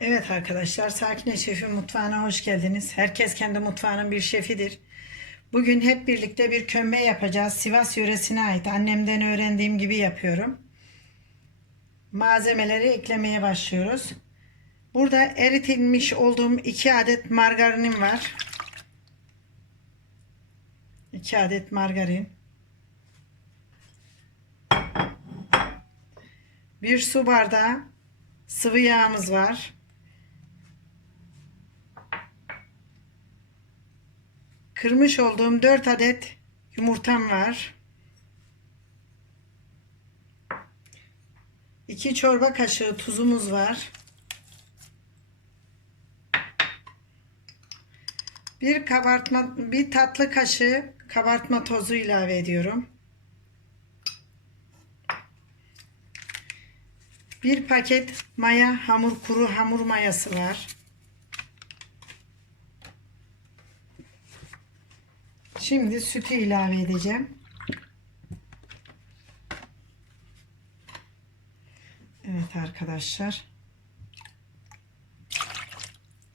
Evet arkadaşlar, Sakine Şef'in mutfağına hoş geldiniz. Herkes kendi mutfağının bir şefidir. Bugün hep birlikte bir kömbe yapacağız. Sivas yöresine ait. Annemden öğrendiğim gibi yapıyorum. Malzemeleri eklemeye başlıyoruz. Burada eritilmiş olduğum 2 adet margarinim var. 2 adet margarin. Bir su bardağı sıvı yağımız var. Kırmış olduğum 4 adet yumurtam var. 2 çorba kaşığı tuzumuz var. Bir kabartma bir tatlı kaşığı kabartma tozu ilave ediyorum. Bir paket maya hamur kuru hamur mayası var. Şimdi sütü ilave edeceğim. Evet arkadaşlar.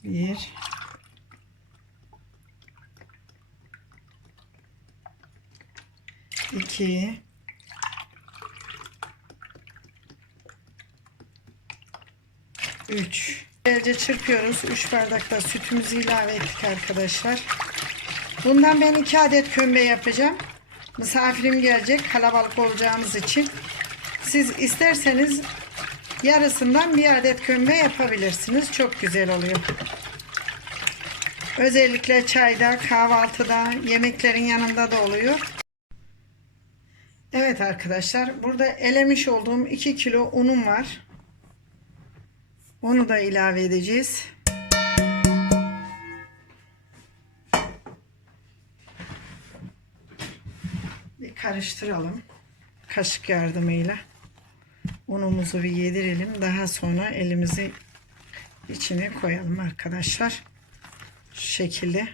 Bir. iki, Üç. Güzelce çırpıyoruz. Üç bardak da sütümüzü ilave ettik arkadaşlar. Bundan ben iki adet kömbe yapacağım. Misafirim gelecek kalabalık olacağımız için. Siz isterseniz yarısından bir adet kömbe yapabilirsiniz. Çok güzel oluyor. Özellikle çayda, kahvaltıda, yemeklerin yanında da oluyor. Evet arkadaşlar burada elemiş olduğum 2 kilo unum var. Onu da ilave edeceğiz. Karıştıralım. Kaşık yardımıyla. Unumuzu bir yedirelim. Daha sonra elimizi içine koyalım arkadaşlar. Şu şekilde.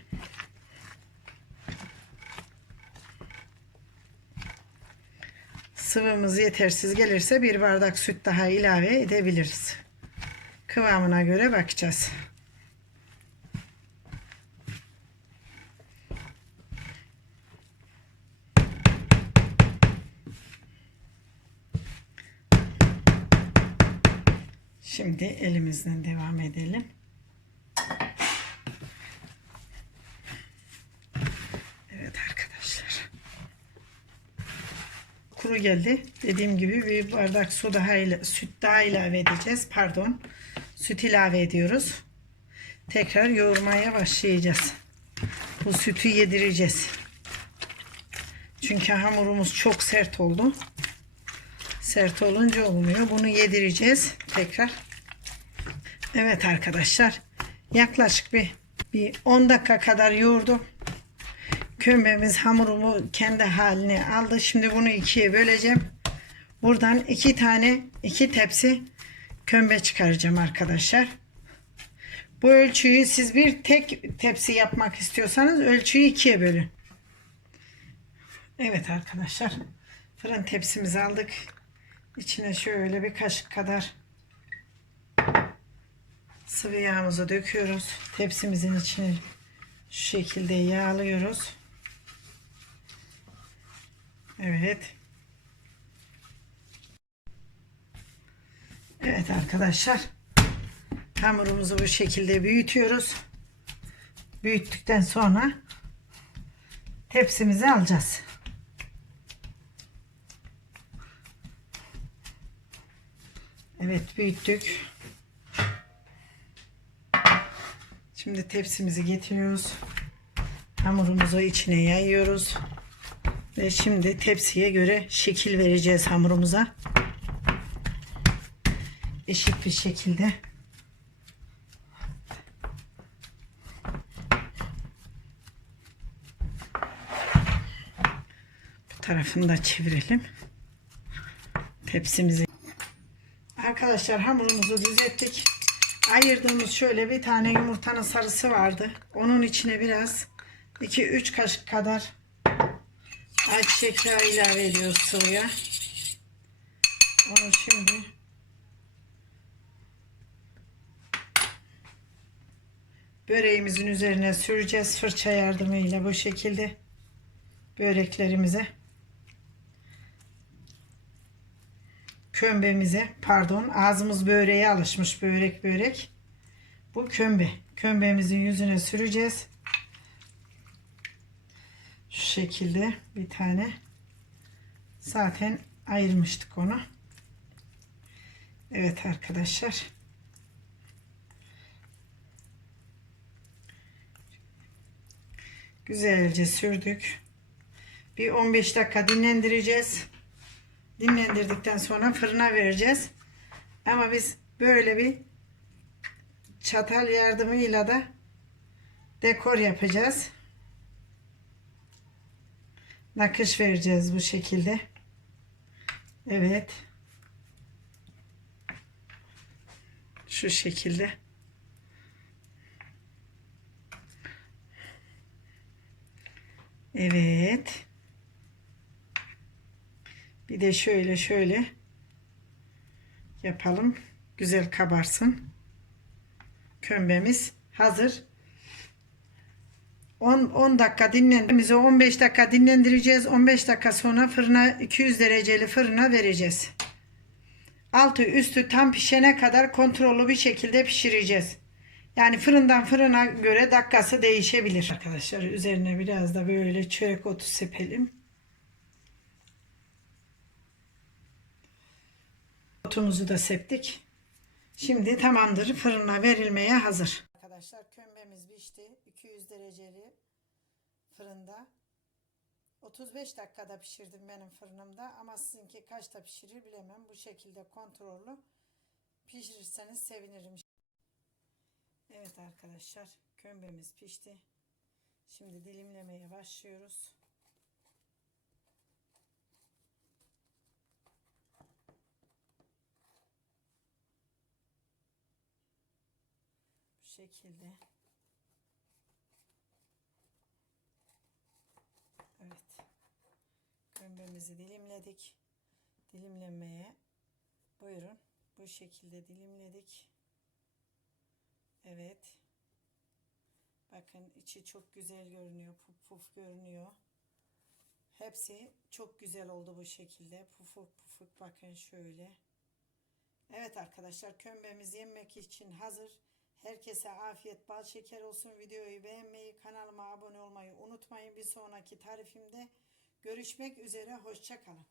Sıvımız yetersiz gelirse bir bardak süt daha ilave edebiliriz. Kıvamına göre bakacağız. Şimdi elimizden devam edelim. Evet arkadaşlar. Kuru geldi. Dediğim gibi bir bardak su daha ile, süt daha ilave edeceğiz. Pardon. Süt ilave ediyoruz. Tekrar yoğurmaya başlayacağız. Bu sütü yedireceğiz. Çünkü hamurumuz çok sert oldu. Sert olunca olmuyor. Bunu yedireceğiz tekrar. Evet arkadaşlar. Yaklaşık bir bir 10 dakika kadar yoğurdum. Kömbemiz hamurumu kendi haline aldı. Şimdi bunu ikiye böleceğim. Buradan iki tane iki tepsi kömbe çıkaracağım arkadaşlar. Bu ölçüyü siz bir tek tepsi yapmak istiyorsanız ölçüyü ikiye bölün. Evet arkadaşlar. Fırın tepsimizi aldık. İçine şöyle bir kaşık kadar sıvı yağımızı döküyoruz. Tepsimizin içine şu şekilde yağlıyoruz. Evet. Evet arkadaşlar. Hamurumuzu bu şekilde büyütüyoruz. Büyüttükten sonra tepsimizi alacağız. Evet büyüttük. Şimdi tepsimizi getiriyoruz. Hamurumuzu içine yayıyoruz. Ve şimdi tepsiye göre şekil vereceğiz hamurumuza. Eşit bir şekilde. Bu tarafını da çevirelim. Tepsimizi. Arkadaşlar hamurumuzu düzelttik. Ayırdığımız şöyle bir tane yumurtanın sarısı vardı. Onun içine biraz 2-3 kaşık kadar ayçiçek yağı ilave ediyoruz sıvıya. Onu şimdi böreğimizin üzerine süreceğiz fırça yardımıyla bu şekilde böreklerimize. Kömbemize pardon ağzımız böreğe alışmış börek börek. Bu kömbe. Kömbemizin yüzüne süreceğiz. Şu şekilde bir tane. Zaten ayırmıştık onu. Evet arkadaşlar. Güzelce sürdük. Bir 15 dakika dinlendireceğiz. Dinlendirdikten sonra fırına vereceğiz. Ama biz böyle bir çatal yardımıyla da dekor yapacağız. Nakış vereceğiz bu şekilde. Evet. Şu şekilde. Evet. Bir de şöyle şöyle yapalım. Güzel kabarsın. Kömbemiz hazır. 10, 10 dakika dinlendireceğiz. 15 dakika dinlendireceğiz. 15 dakika sonra fırına 200 dereceli fırına vereceğiz. Altı üstü tam pişene kadar kontrollü bir şekilde pişireceğiz. Yani fırından fırına göre dakikası değişebilir. Arkadaşlar üzerine biraz da böyle çörek otu sepelim. Otumuzu da septik. Şimdi tamamdır. Fırına verilmeye hazır. Arkadaşlar kömbemiz pişti. 200 dereceli fırında. 35 dakikada pişirdim benim fırınımda ama sizinki kaçta pişirir bilemem. Bu şekilde kontrollü pişirirseniz sevinirim. Evet arkadaşlar kömbemiz pişti. Şimdi dilimlemeye başlıyoruz. Şekilde. Evet. Kömbemizi dilimledik. Dilimlemeye buyurun. Bu şekilde dilimledik. Evet. Bakın içi çok güzel görünüyor. Puf puf görünüyor. Hepsi çok güzel oldu bu şekilde. Pufuk pufuk bakın şöyle. Evet arkadaşlar kömbemiz yemek için hazır. Herkese afiyet bal şeker olsun. Videoyu beğenmeyi, kanalıma abone olmayı unutmayın. Bir sonraki tarifimde görüşmek üzere. Hoşçakalın.